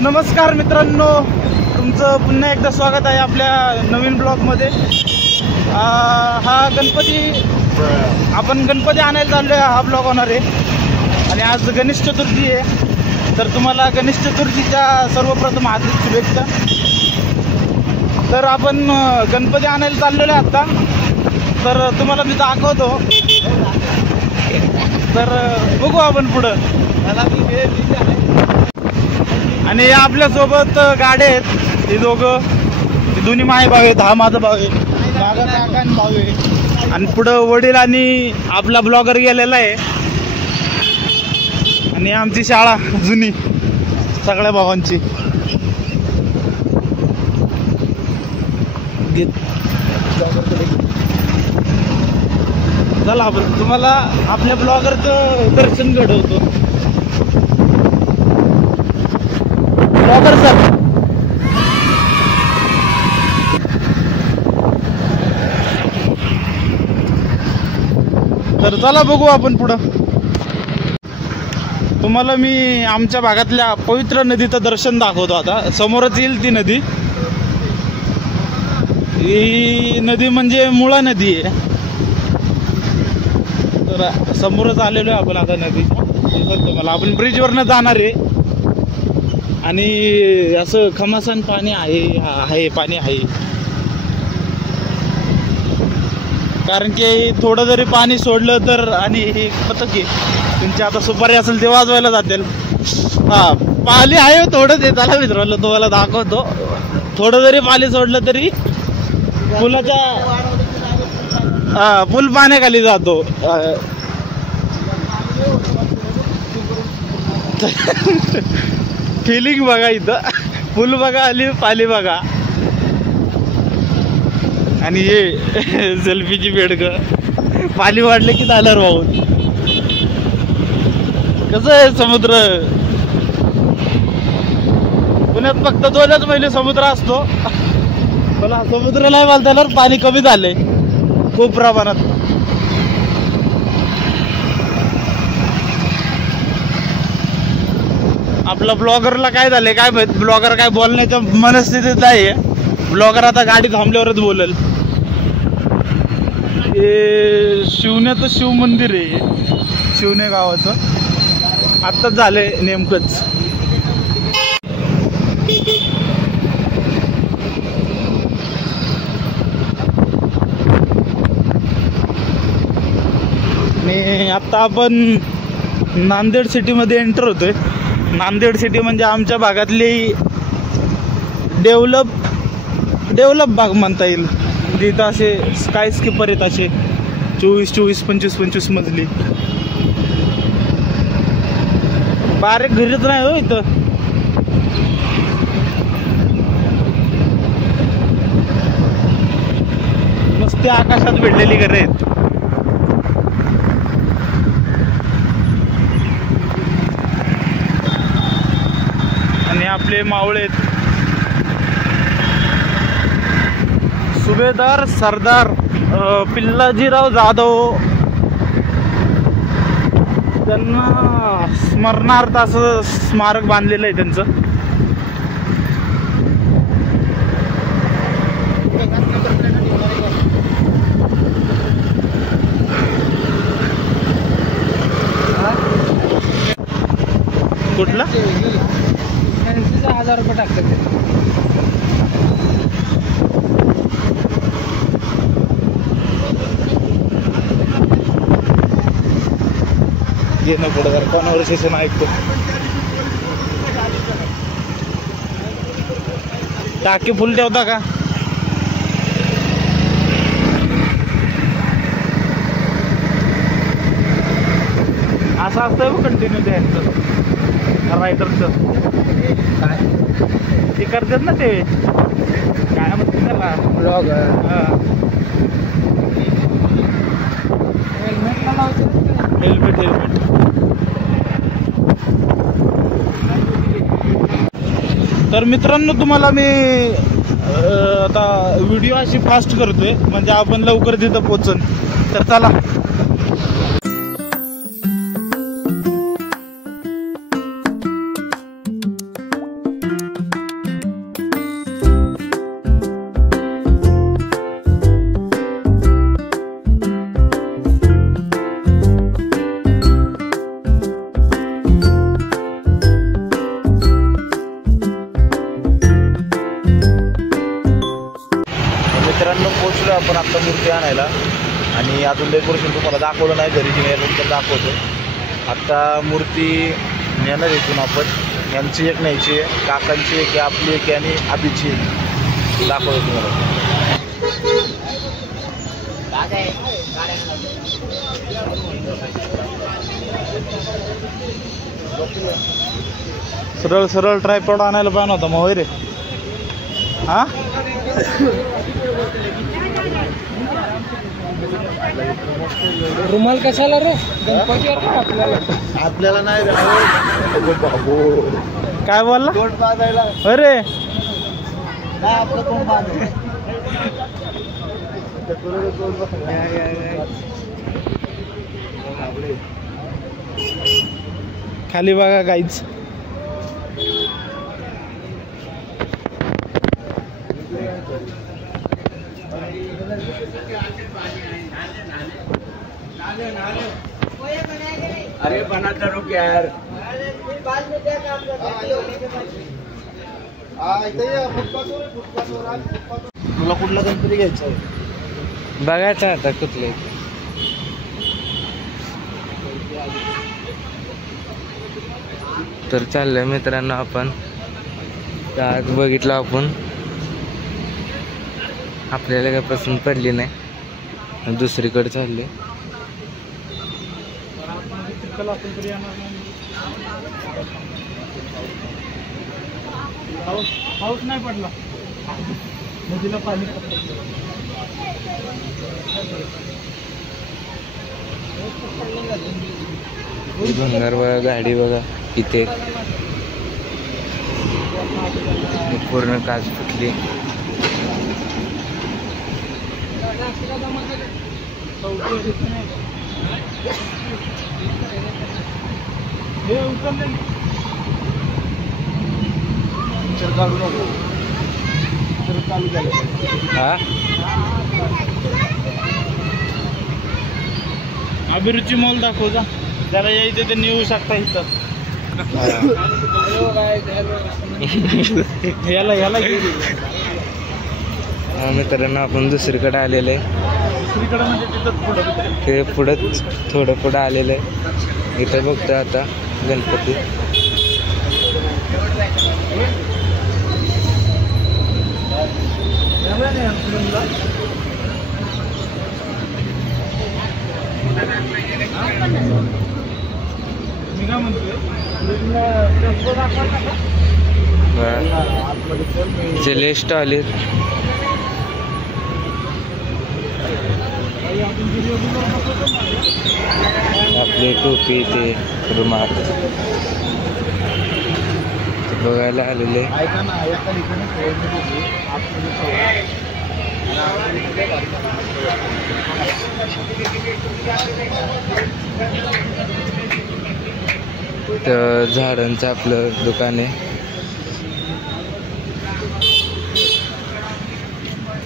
नमस्कार मित्रांनो, तुमचं पुन्हा एकदा स्वागत आहे आपल्या नवीन ब्लॉगमध्ये. हा आपण गणपती आणायला चाललोय. हा ब्लॉग होणार आहे आणि आज गणेश चतुर्थी आहे. तर तुम्हाला गणेश चतुर्थीच्या सर्वप्रथम हार्दिक शुभेच्छा. तर आपण गणपती आणायला चाललेलो आहे आता. तर तुम्हाला मी दाखवतो. तर बघू आपण पुढं. आणि आपल्यासोबत गाड्या आहेत. हे दोघं, दोन्ही माय भाऊ आहेत. हा माझा भाऊ आहे, माझा काका आणि भाऊ आहे. आणि पुढं वडील आणि आपला ब्लॉगर गेलेला आहे. आणि आमची शाळा जुनी सगळ्या भावांची. चला आपण तुम्हाला आपल्या ब्लॉगरचं दर्शन घडवतो. ब्लॉगर सर, तर चला बघू आपण पुढं. तुम्हाला मी आमच्या भागातल्या पवित्र नदीचं दर्शन दाखवतो. आता समोरच येईल ती नदी. ही नदी म्हणजे मुळा नदी आहे. तर समोरच आलेलो आहे आपण आता नदीच्या. तुम्हाला आपण ब्रिजवरनं जाणार आहे. आणि असं खमासान पाणी आहे पाणी आहे. कारण की थोडं जरी पाणी सोडलं तर, आणि हे पतक आहे तुमची आता सुपारी असेल ते वाजवायला जातील. हा पाणी आहे थोडं, ते त्याला विचारलं तुम्हाला दाखवतो. थोडं जरी पाणी सोडलं तरी पुलाच्या पूल पाण्याखाली जातो. फिलिंग बघा इथं. पूल बघा आणि पाली बघा. आणि हे सेल्फीची बेडक. पाणी वाढले की झाल्यावर वाहून. कसं आहे समुद्र. पुण्यात फक्त 2च महिने समुद्र असतो. मला समुद्र नाही बोलताना पाणी कमी झाले खूप प्रमाणात. आपला ब्लॉगरला काय झालंय काय माहित. ब्लॉगर काय बोलण्याच्या मनस्थितीत आहे. ब्लॉगर आता गाडी थांबल्यावरच बोलेल. हे शिवण्याचं शिव मंदिर आहे, शिवणे गावाचं. आत्ताच झालंय नेमकंच. आणि आता आपण नांदेड सिटीमध्ये एंटर होतोय. नांदेड सिटी म्हणजे आमच्या भागातली डेव्हलप भाग म्हणता येईल. जिथं असे स्काय स्किपर आहेत, असे 24, 25 मजली. बारीक घरीच नाही हो इथं. नुसती आकाशात भेटलेली घरं आहेत. आणि आपले मावळे आहेत. सुभेदार सरदार पिल्लाजीराव जाधव, त्यांना स्मरणार्थ असं स्मारक बांधलेलं आहे त्यांचं. कुठला 1000 रुपये टाकतात. घेणं पुढं जर कॉन्व्हर्सेशन ऐकतो. टाकी फुल ठेवता का? असं असतं कंटिन्यू द्यायचं रायडरचं. काय ते करतात ना, ते काय म्हणतात त्याला, ब्लॉग. हेल्मेट. तर मित्रांनो, तुम्हाला मी आता व्हिडिओ अशी फास्ट करतोय म्हणजे आपण लवकर तिथं पोहोचन. तर चला. अजून डेकोरेशन तुम्हाला दाखवलं नाही, घरी गेल्यानंतर दाखवतो. आत्ता मूर्ती नेणार इथून आपण. यांची एक न्यायची आहे, काकांची एक, आपली एक आणि आबीची एक. दाखवतो तुम्हाला. सरळ सरळ ट्रायपॉड आणायला पाहिजे होता मग, होय रे. हा रुमाल कशाला रे? आपल्याला आपल्याला नाही काय बोलला? तोंड बाजायला अरे नाही, आपलं तोंड बांध. खाली बघा गाईच. अरे बना करो यार. तुला कुठला गणपती घ्यायचा आहे? बघायचं आता कुठले. तर चाललंय मित्रांनो, आपण आज बघितलं, आपण आपल्याला काय पसंत पडली नाही, दुसरीकडे चालले. पाऊस नाही पडला, नदीला पाणी. भंगार बघा, गाडी बघा इथे पूर्ण काच फुटली. हा अभिरुची मॉल दाखव जा, ज्याला यायचं त्यांनी येऊ शकता इथं. याला याला मित्रांनो, आपण दुसरीकडे आलेलं आहे. दुसरीकडे म्हणजे तिथंच पुढं ते पुढंच थोडं पुढं आलेलं आहे. इथं बघतो आता गणपती. मी काय म्हणतोय, जे स्टॉल आहेत आपली टोपी, ते रुमाल बघायला आलेले. तर झाडांचं आपलं दुकान आहे.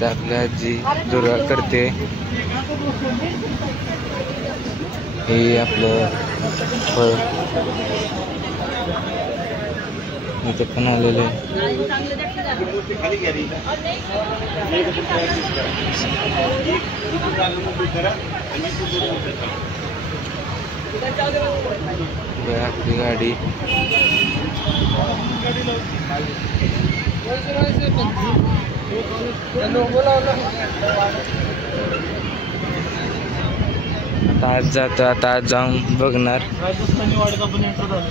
तर आपली आजी दुर्वा करते. हे आपलं फळ इथे पण आलेलं आहे. आपली गाडी आता आज जातो, आता आज जाऊन बघणार. राजस्थानी वाड्यात आपण एंटर झालो.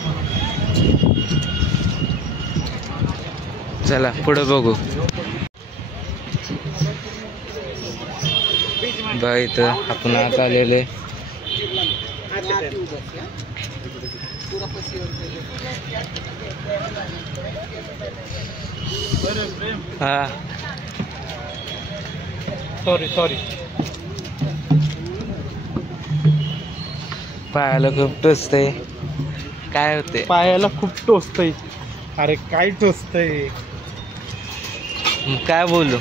चला पुढे बघू. बघा इथं आपण आत आलेले. हा सॉरी पायाला खूप टोचतंय. काय होते? पायाला खूप टोचतंय. अरे काय टोचतंय? काय बोलू?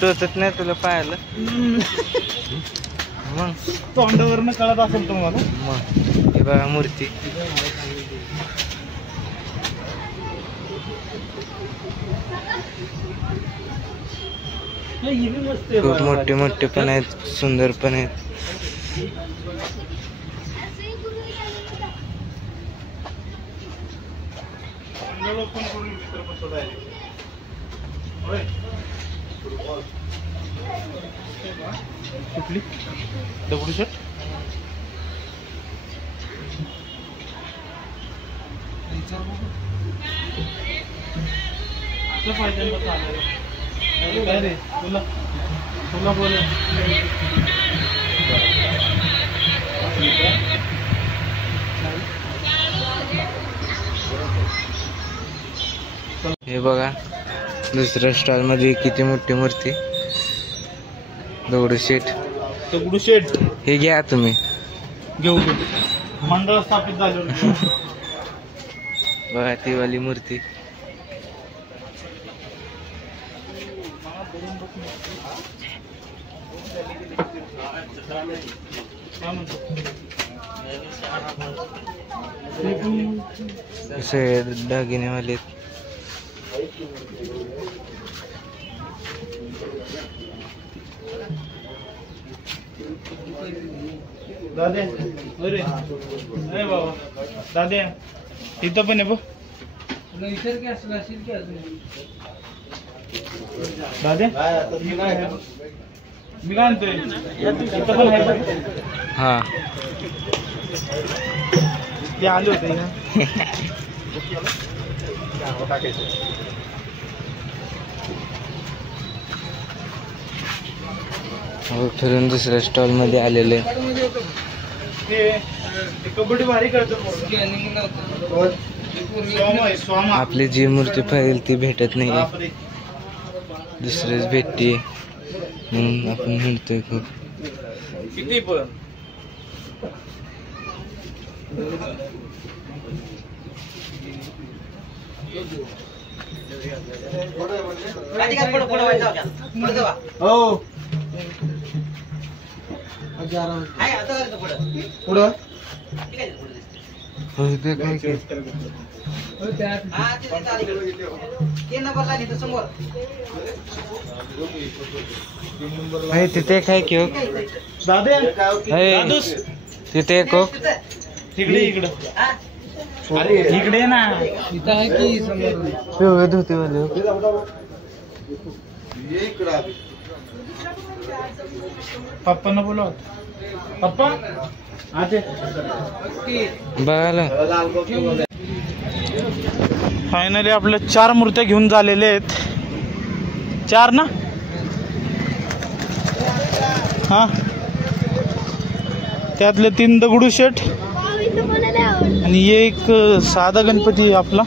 टोचत नाही तुला पायाला? मग तोंडावरनं कळत असेल तुम्हाला. मग हे बघा मूर्ती. खूप मोठे मोठे पण आहेत, सुंदर पण आहेत. कुठली दगडूशेठ? काय रे तुला तुला बोल. हे बघा दुसऱ्या स्टॉल मध्ये किती मोठी मूर्ती. दगडूशेठ. दगडूशेठ हे घ्या तुम्ही. घेऊ मंडळ स्थापित झालं. बघा ती वाली मूर्ती. सगळे दागिने वाले. दाद्या अरे अरे बाबा दाद्या इथं पण आहे बघ. दाद्या मी काय म्हणतोय इथं पण आहे बघ. हा ते आले होते ना. हो फिरून दुसऱ्या स्टॉल मध्ये आलेले. ते कबड्डी भारी करतो. आपली जी मूर्ती पाहिजे ती भेटत नाही, दुसरेच भेटते म्हणून आपण म्हणतोय खूप. किती पण हो पुढं ते काय की तिथे काय की हो दाद्या तिथे एक हो. तिकडे इकडं इकडे ना इथं आहे की समोर धोती वाले. पप्पांना बोलव. पप्पा आते बघायला. फायनली आपल्या 4 मूर्त्या घेऊन झालेल्या आहेत. 4 ना. हा त्यातले 3 दगडूशेठ आणि एक साधा गणपती आपला.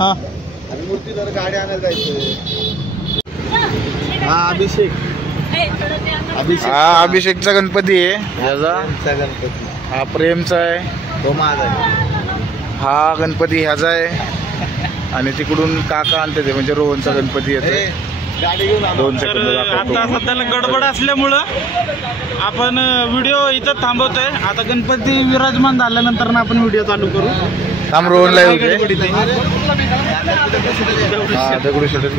हा मूर्ती जर गाडी आणायला जायचं. हा अभिषेक हा अभिषेकचा गणपती आहे. ह्याचा गणपती हा प्रेमचा आहे. तो माझा आहे. हा गणपती ह्याचा आहे आणि तिकडून काका आणते ते म्हणजे रोहनचा गणपती येतो. 2 सेकंद आता सध्याला गडबड असल्यामुळं आपण व्हिडिओ इथं थांबवतोय. आता गणपती विराजमान झाल्यानंतर ना आपण व्हिडिओ चालू करू. थांब रोहनला येऊ दे. दगडूशेठच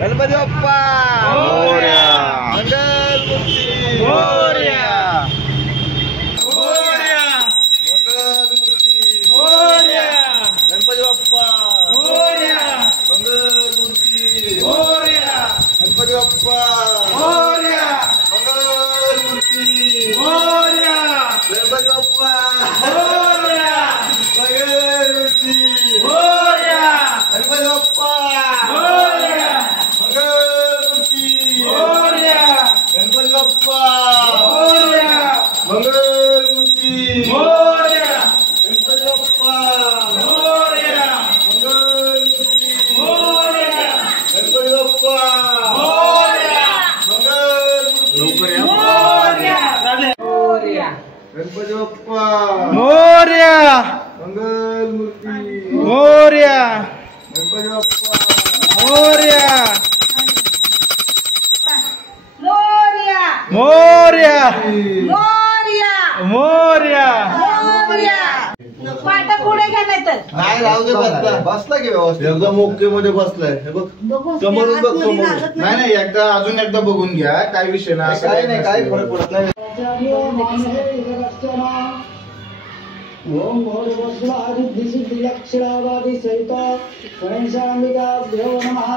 गणपती बाप्पा मोरया. मंगलमूर्ती मोरया. गणपती बाप्पा मोरया. मंगलमूर्ती मोरया. गणपती बाप्पा मोरया. मंगलमूर्ती मोरया. गणपती बाप्पा मोरया. मंगलमूर्ती मोरया. गणपती बाप्पा मोरया. मंगलमूर्ती मोरया. गणपती बाप्पा मोरया. मंगलमूर्ती मोरया. गणपती बाप्पा मोरया. मंगलमूर्ती मोरया. गणपती बाप्पा मोरया. मंगलमूर्ती मोरया. गणपती बाप्पा मोरया. मंगलमूर्ती मोरया. गणपती बाप्पा मोरया. मोरया मोरया मोरया मोरया. मोरया पुढे घ्या नाही तर नाही राहू दे बसला की व्यवस्थित एकदम ओके मध्ये बसलाय हे बघ समोरून बघ समोर नाही नाही एकदा अजून एकदा बघून घ्या काय विषय नाही काय नाही काय फरक पडत नाही ओम भोरवस्व आदिसिद्धिलक्षणावादी सहित गणेशांबिका देव नमः